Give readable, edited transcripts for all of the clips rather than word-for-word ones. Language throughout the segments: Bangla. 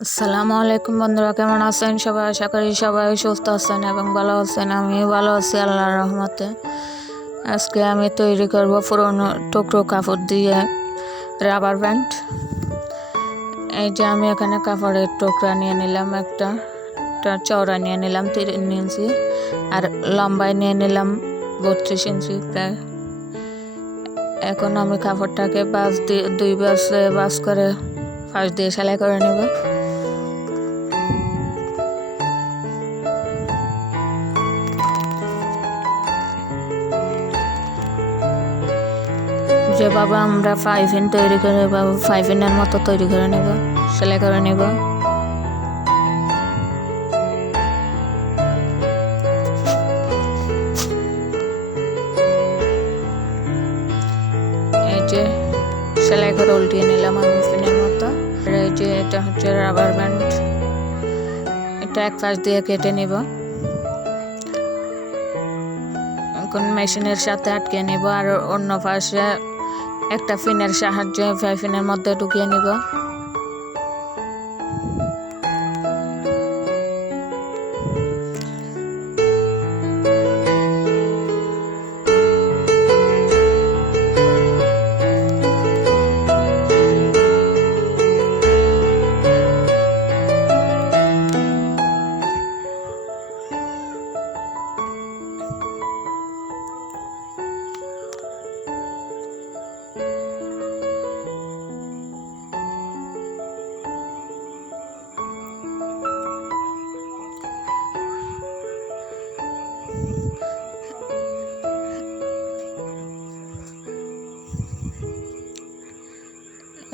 আসসালামু আলাইকুম বন্ধুরা, কেমন আছেন সবাই? আশা করি সবাই সুস্থ আছেন এবং ভালো আছেন। আমি ভালো আছি আল্লাহর রহমতে। আজকে আমি তৈরি করব পুরনো টুকরো কাপড় দিয়ে রাবার ব্যান্ড। এই যে আমি এখানে কাপড়ের টুকরা নিয়ে নিলাম, একটা চওড়া নিয়ে নিলাম 3 ইঞ্চি, আর লম্বায় নিয়ে নিলাম 32 ইঞ্চি প্রায়। এখন আমি কাপড়টাকে দুই বাস করে ফার্স্ট দিয়ে সেলাই করে নেব। যেভাবে আমরা 5 ইন তৈরি করে বা 5 ইনের মতো তৈরি করে নেব, সেলাই করে নেব। এই যে সেলাই করে উল্টিয়ে নিলাম আমি পিনের মতো। আর এই যে এটা হচ্ছে রাবার ব্যান্ড, এটা এক পাশ দিয়ে কেটে নেব। এখন মেশিনের সাথে আটকে নেব, আর অন্য পাশে একটা পিনের সাহায্যে 5 ইনের মধ্যে ঢুকিয়ে নিব।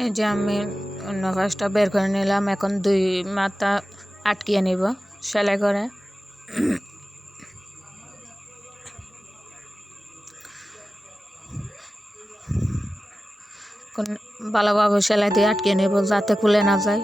এই যে আমি অন্য পাশটা বের করে নিলাম। এখন 2 মাথা আটকিয়ে নিব সেলাই করে। ভালোভাবে সেলাই দিয়ে আটকিয়ে নেব যাতে খুলে না যায়।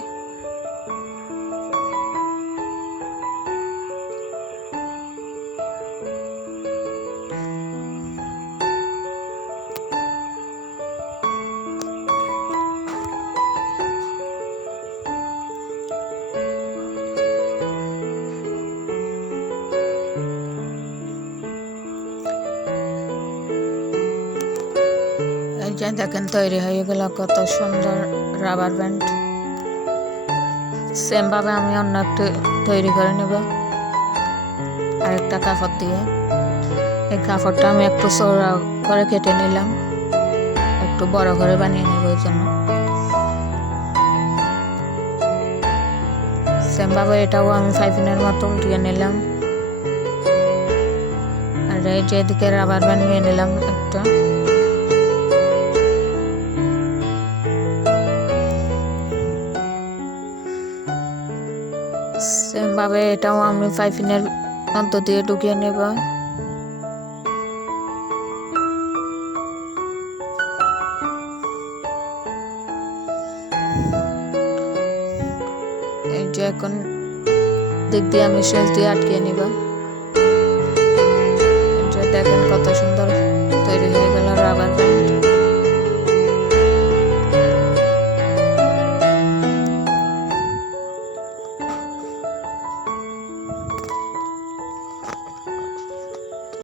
এই যে দেখেন তৈরি হয়ে গেল কত সুন্দর রাবার ব্যান্ড। সেম ভাবে আমি অন্য একটা তৈরি করে নেব আরেকটা কাপড় দিয়ে। এই কাপড়টা আমি একটু চওড়া করে কেটে নিলাম, একটু বড় করে বানিয়ে নেব এই জন্য। সেম ভাবে এটাও আমি 5 ইনের মতো উল্টিয়ে নিলাম। আর এই যে এদিকে রাবার ব্যান্ড নিয়ে নিলাম একটা। সেম ভাবে এটাও আমি 5 ইনের মধ্য দিয়ে ঢুকিয়ে নেব। এই যে এখন দিক দিয়ে আমি সেল দিয়ে আটকিয়ে নিব। দেখেন কত সুন্দর